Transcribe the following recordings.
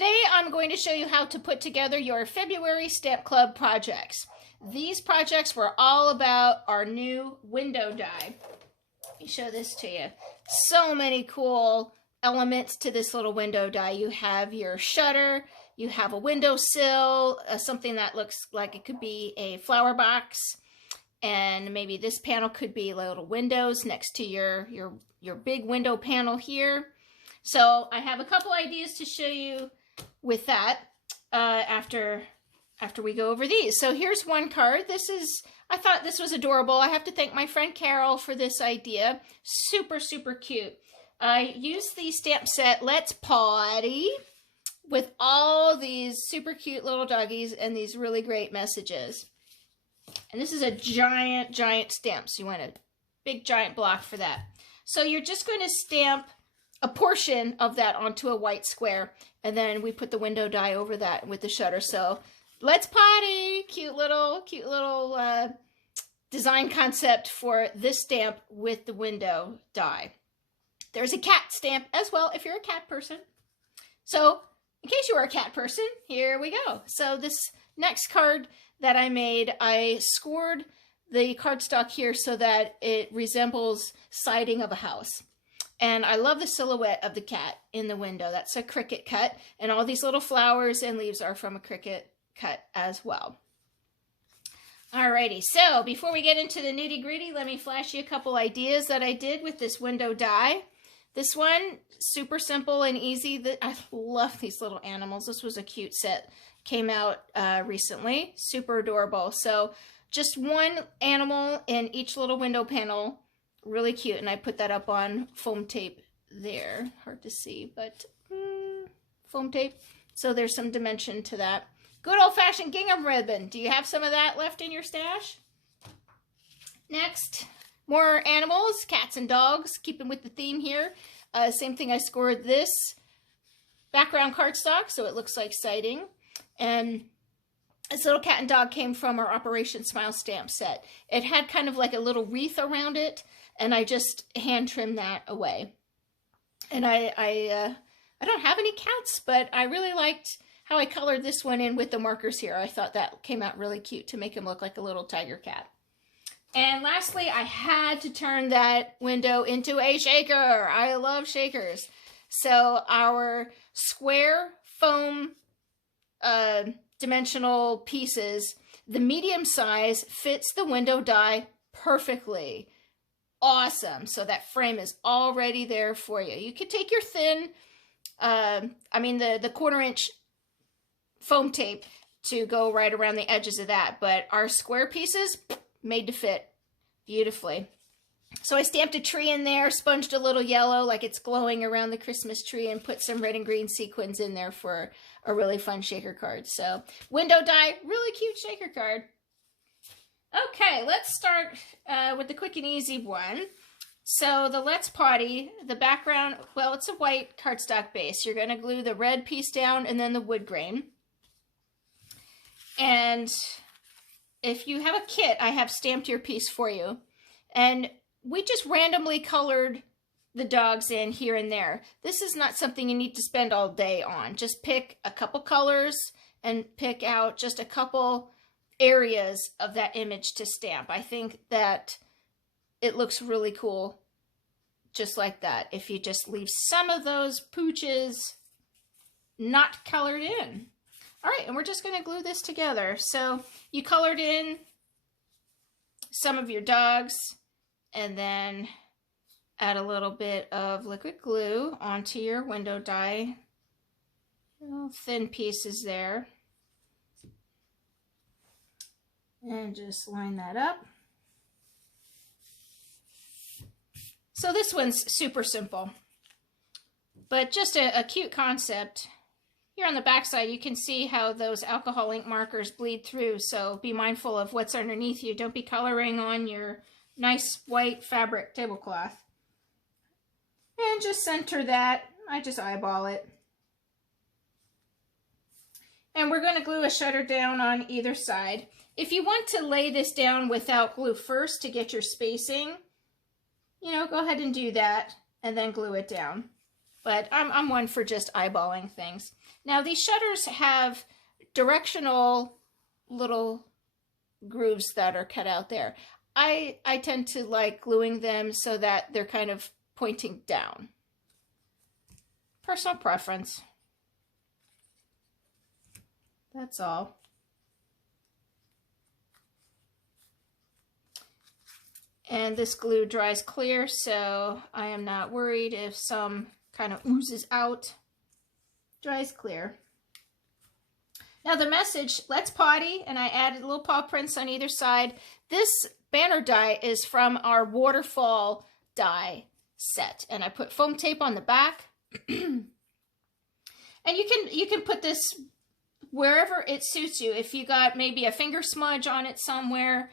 Today I'm going to show you how to put together your February Stamp Club projects. These projects were all about our new window die. Let me show this to you. So many cool elements to this little window die. You have your shutter, you have a windowsill, something that looks like it could be a flower box, and maybe this panel could be little windows next to your big window panel here. So I have a couple ideas to show you with that after we go over these. So here's one card. I thought this was adorable. I have to thank my friend Carol for this idea. Super, super cute. I used the stamp set Let's Potty with all these super cute little doggies and these really great messages. And this is a giant, giant stamp. So you want a big, giant block for that. So you're just going to stamp a portion of that onto a white square, and then we put the window die over that with the shutter. So Let's Potty, cute little design concept for this stamp with the window die. There's a cat stamp as well if you're a cat person. So in case you are a cat person, here we go. So this next card that I made, I scored the cardstock here so that it resembles siding of a house. And I love the silhouette of the cat in the window. That's a Cricut cut. And all these little flowers and leaves are from a Cricut cut as well. Alrighty, so before we get into the nitty-gritty, let me flash you a couple ideas that I did with this window die. This one, super simple and easy. I love these little animals. This was a cute set. Came out recently. Super adorable. So just one animal in each little window panel. Really cute, and I put that up on foam tape there. Hard to see, but foam tape. So there's some dimension to that. Good old-fashioned gingham ribbon. Do you have some of that left in your stash? Next, more animals, cats and dogs, keeping with the theme here. Same thing, I scored this background cardstock, so it looks like siding. And this little cat and dog came from our Operation Smile stamp set. It had kind of like a little wreath around it, and I just hand trimmed that away. And I don't have any cats, but I really liked how I colored this one in with the markers here. I thought that came out really cute to make him look like a little tiger cat. And lastly, I had to turn that window into a shaker. I love shakers. So our square foam dimensional pieces, the medium size fits the window die perfectly. Awesome. So that frame is already there for you. You could take your thin, the 1/4 inch foam tape to go right around the edges of that. But our square pieces, made to fit beautifully. So I stamped a tree in there, sponged a little yellow like it's glowing around the Christmas tree, and put some red and green sequins in there for a really fun shaker card. So window die, really cute shaker card. Okay, let's start with the quick and easy one. So the Let's Potty, the background, well, it's a white cardstock base. You're going to glue the red piece down and then the wood grain. And if you have a kit, I have stamped your piece for you. And we just randomly colored the dogs in here and there. This is not something you need to spend all day on. Just pick a couple colors and pick out just a couple areas of that image to stamp. I think that it looks really cool just like that if you just leave some of those pooches not colored in. All right, and we're just going to glue this together. So you colored in some of your dogs and then add a little bit of liquid glue onto your window die. Little thin pieces there. And just line that up. So this one's super simple, but just a cute concept. Here on the back side, you can see how those alcohol ink markers bleed through, so be mindful of what's underneath you. Don't be coloring on your nice white fabric tablecloth. And just center that. I just eyeball it. And we're going to glue a shutter down on either side. If you want to lay this down without glue first to get your spacing, go ahead and do that and then glue it down. but I'm one for just eyeballing things. Now these shutters have directional little grooves that are cut out there. I tend to like gluing them so that they're kind of pointing down. Personal preference. That's all. And this glue dries clear, so I am not worried if some kind of oozes out. Dries clear. Now the message, let's potty, and I added little paw prints on either side. This banner die is from our waterfall die set, and I put foam tape on the back. And you can put this wherever it suits you. If you got maybe a finger smudge on it somewhere,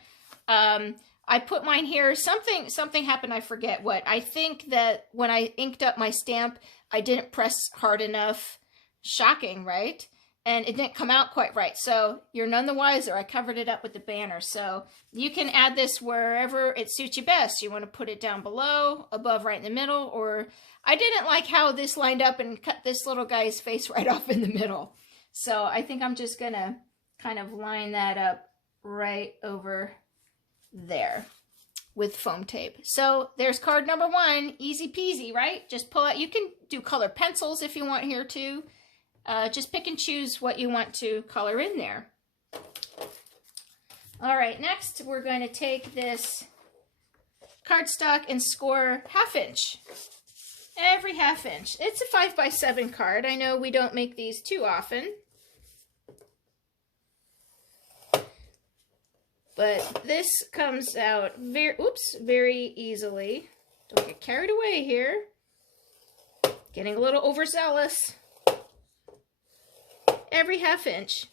I put mine here. Something happened, I forget what. I think that when I inked up my stamp, I didn't press hard enough. Shocking, right? And it didn't come out quite right. So you're none the wiser. I covered it up with the banner. So you can add this wherever it suits you best. You want to put it down below, above, right in the middle, or I didn't like how this lined up and cut this little guy's face right off in the middle. So I think I'm just going to kind of line that up right over there with foam tape. So there's card number 1, easy peasy, right? Just pull out. You can do color pencils if you want here too. Just pick and choose what you want to color in there. All right, next we're going to take this cardstock and score 1/2 inch. Every 1/2 inch. It's a 5x7 card. I know we don't make these too often, but this comes out very easily. Don't get carried away here. Getting a little overzealous. Every 1/2 inch.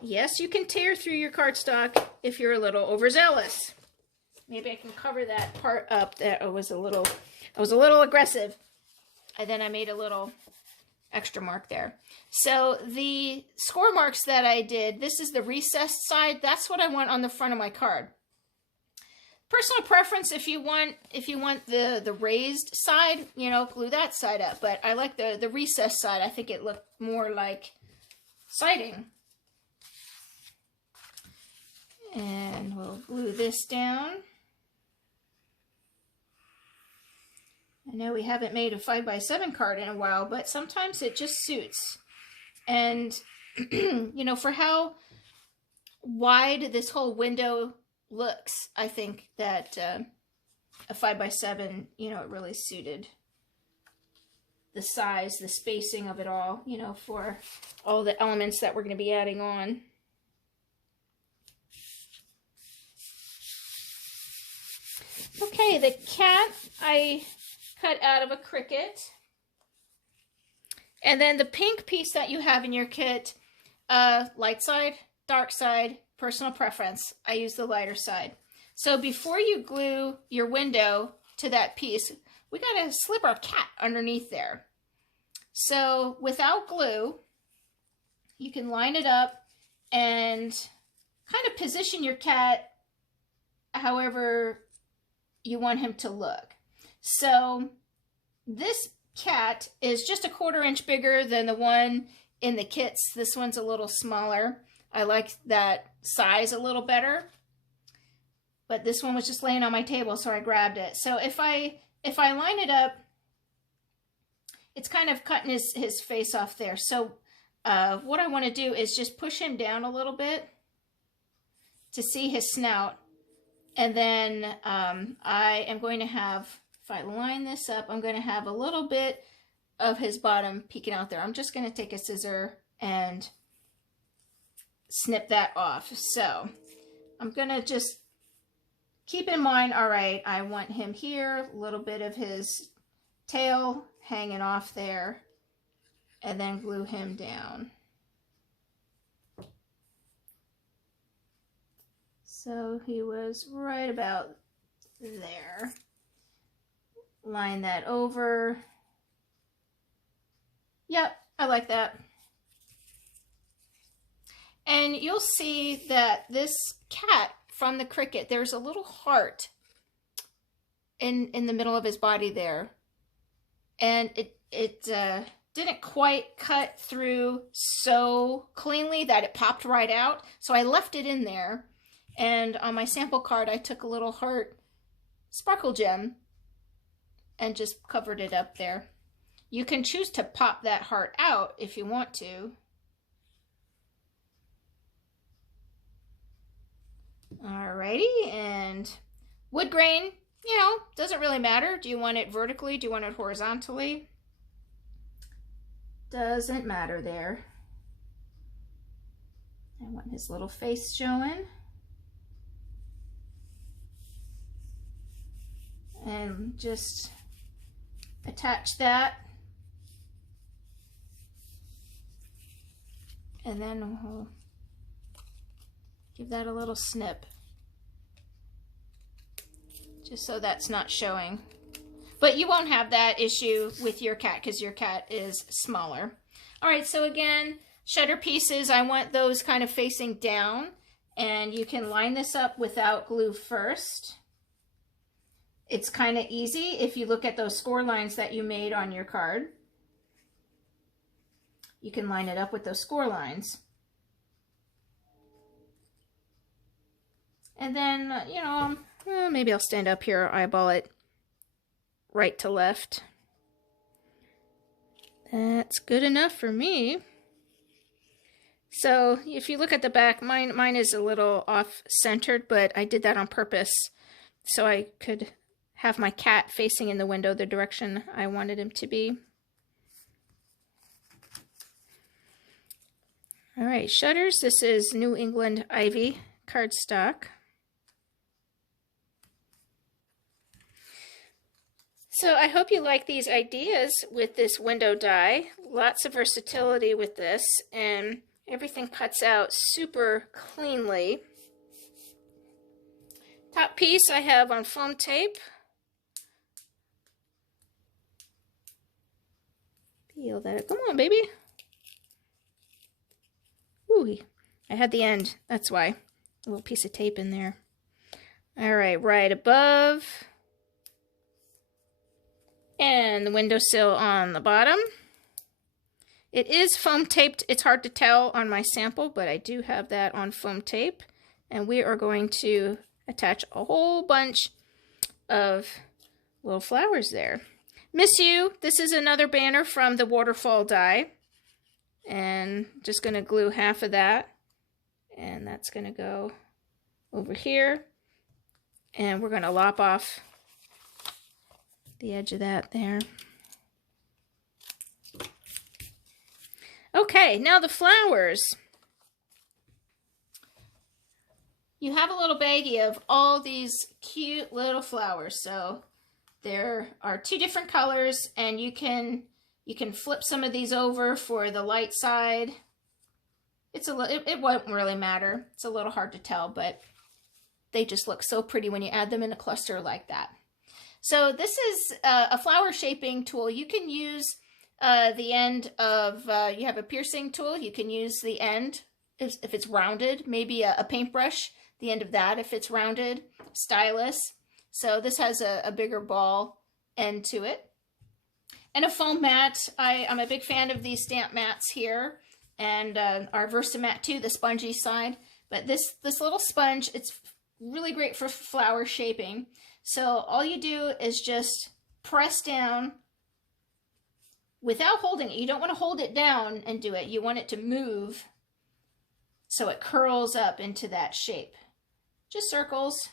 Yes, you can tear through your cardstock if you're a little overzealous. Maybe I can cover that part up that I was a little aggressive. And then I made a little extra mark there. So the score marks that I did, this is the recessed side. That's what I want on the front of my card. Personal preference, if you want the raised side, you know, glue that side up. But I like the recessed side. I think it looked more like siding. And we'll glue this down. I know we haven't made a 5x7 card in a while, but sometimes it just suits. And, you know, for how wide this whole window looks, I think that a 5x7, you know, it really suited the size, the spacing of it all, you know, for all the elements that we're going to be adding on. Okay, the cat I cut out of a Cricut. And then the pink piece that you have in your kit, light side, dark side, personal preference. I use the lighter side. So before you glue your window to that piece, we got to slip our cat underneath there. So without glue, you can line it up and kind of position your cat however you want him to look. So this cat is just a 1/4 inch bigger than the one in the kits. This one's a little smaller. I like that size a little better, but this one was just laying on my table, so I grabbed it. So if I line it up, it's kind of cutting his face off there. So what I want to do is just push him down a little bit to see his snout. And then I am going to have, if I line this up, I'm going to have a little bit of his bottom peeking out there. I'm just going to take a scissor and snip that off. So I'm going to just keep in mind, all right, I want him here, a little bit of his tail hanging off there, and then glue him down. So he was right about there. Line that over. Yep, I like that. And you'll see that this cat from the Cricut, there's a little heart. in the middle of his body there. And it didn't quite cut through so cleanly that it popped right out. So I left it in there. And on my sample card, I took a little heart sparkle gem and just covered it up there. You can choose to pop that heart out if you want to. Alrighty, and wood grain, you know, doesn't really matter. Do you want it vertically? Do you want it horizontally? Doesn't matter there. I want his little face showing. And just attach that. And then we'll give that a little snip. Just so that's not showing. But you won't have that issue with your cat because your cat is smaller. All right, so again, shutter pieces, I want those kind of facing down. And you can line this up without glue first. It's kind of easy if you look at those score lines that you made on your card. You can line it up with those score lines. And then, you know, maybe I'll stand up here, eyeball it right to left. That's good enough for me. So if you look at the back, mine is a little off-centered, but I did that on purpose so I could have my cat facing in the window the direction I wanted him to be. All right, shutters. This is New England Ivy cardstock. So I hope you like these ideas with this window die. Lots of versatility with this, and everything cuts out super cleanly. Top piece I have on foam tape. Peel that. Come on, baby. Ooh, I had the end. That's why. A little piece of tape in there. All right, right above. And the windowsill on the bottom. It is foam taped. It's hard to tell on my sample, but I do have that on foam tape. And we are going to attach a whole bunch of little flowers there. Miss You. This is another banner from the waterfall die. And just going to glue half of that. And that's going to go over here. And we're going to lop off the edge of that there. Okay, now the flowers. You have a little baggie of all these cute little flowers. So there are 2 different colors, and you can flip some of these over for the light side. It won't really matter. It's a little hard to tell, but they just look so pretty when you add them in a cluster like that. So this is a flower shaping tool. You can use the end of, you have a piercing tool. You can use the end if it's rounded, maybe a paintbrush, the end of that if it's rounded, stylus. So this has a bigger ball end to it. And a foam mat. I'm a big fan of these stamp mats here, and our Versamat too, the spongy side. But this little sponge, it's really great for flower shaping. So all you do is just press down without holding it. You don't want to hold it down and do it. You want it to move so it curls up into that shape. Just circles.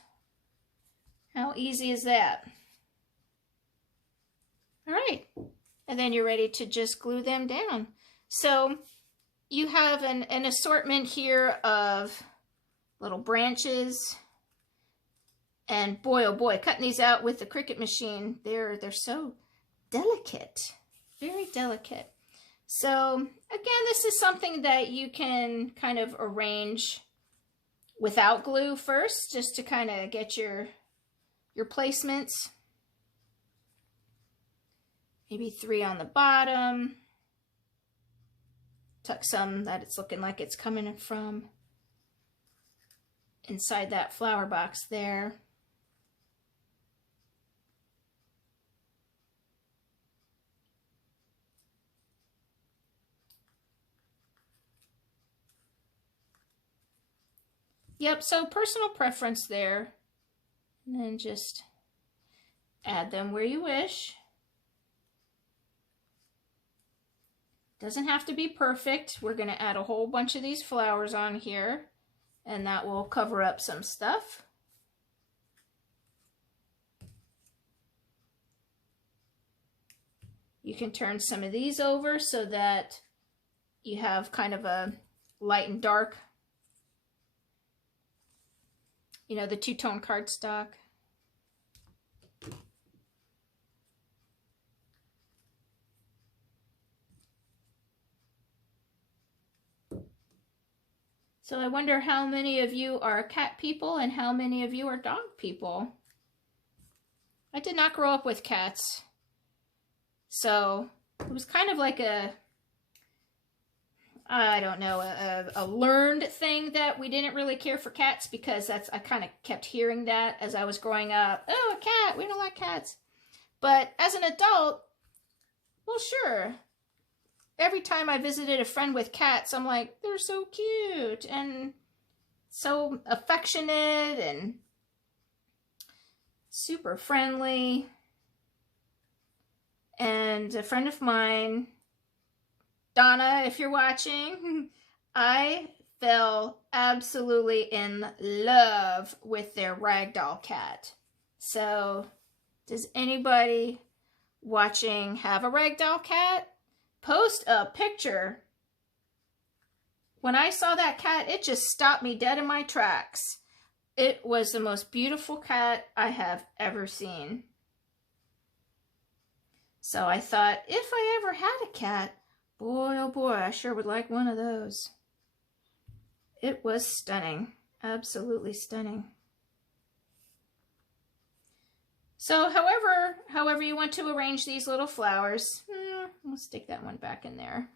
How easy is that? All right, and then you're ready to just glue them down. So you have an assortment here of little branches, and boy, oh boy, cutting these out with the Cricut machine, they're so delicate, very delicate. So again, this is something that you can kind of arrange without glue first, just to kind of get your placements. Maybe 3 on the bottom. Tuck some that it's looking like it's coming from inside that flower box there. Yep, so personal preference there. And then just add them where you wish. Doesn't have to be perfect. We're going to add a whole bunch of these flowers on here, and that will cover up some stuff. You can turn some of these over so that you have kind of a light and dark, you know, the two-tone cardstock. So I wonder how many of you are cat people and how many of you are dog people. I did not grow up with cats. So it was kind of like a, I don't know, a learned thing that we didn't really care for cats, because I kind of kept hearing that as I was growing up. Oh, a cat, we don't like cats. But as an adult, well, sure. Every time I visited a friend with cats, I'm like, they're so cute and so affectionate and super friendly. And a friend of mine, Donna, if you're watching, I fell absolutely in love with their ragdoll cat. So, does anybody watching have a ragdoll cat? Post a picture. When I saw that cat, it just stopped me dead in my tracks. It was the most beautiful cat I have ever seen. So I thought, if I ever had a cat, boy, oh boy, I sure would like one of those. It was stunning. Absolutely stunning. So however you want to arrange these little flowers, we'll stick that one back in there.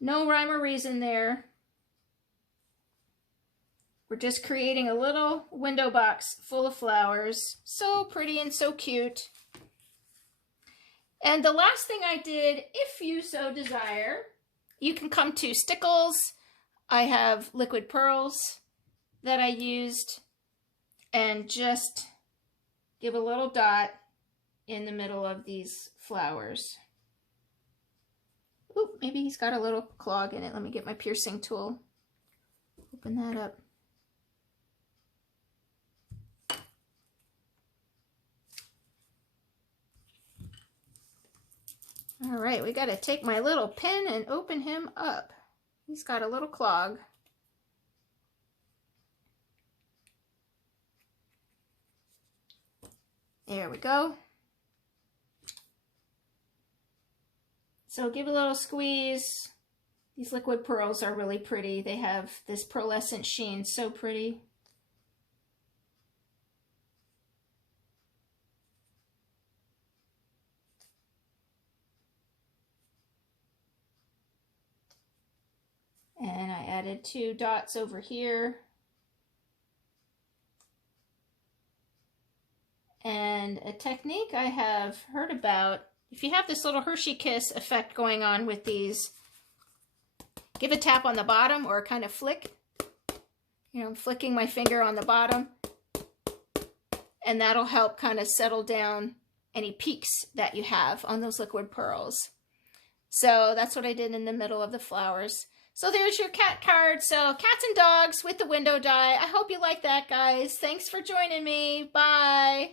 No rhyme or reason there. We're just creating a little window box full of flowers. So pretty and so cute. And the last thing I did, if you so desire, you can come to Stickles. I have liquid pearls that I used, and just give a little dot in the middle of these flowers. Oop, maybe he's got a little clog in it. Let me get my piercing tool. Open that up. All right, we got to take my little pen and open him up. He's got a little clog. There we go. So give a little squeeze. These liquid pearls are really pretty. They have this pearlescent sheen, so pretty. And I added 2 dots over here. And a technique I have heard about, if you have this little Hershey Kiss effect going on with these, give a tap on the bottom or kind of flick. You know, I'm flicking my finger on the bottom, and that'll help kind of settle down any peaks that you have on those liquid pearls. So that's what I did in the middle of the flowers. So there's your cat card. So cats and dogs with the window die. I hope you like that, guys. Thanks for joining me. Bye.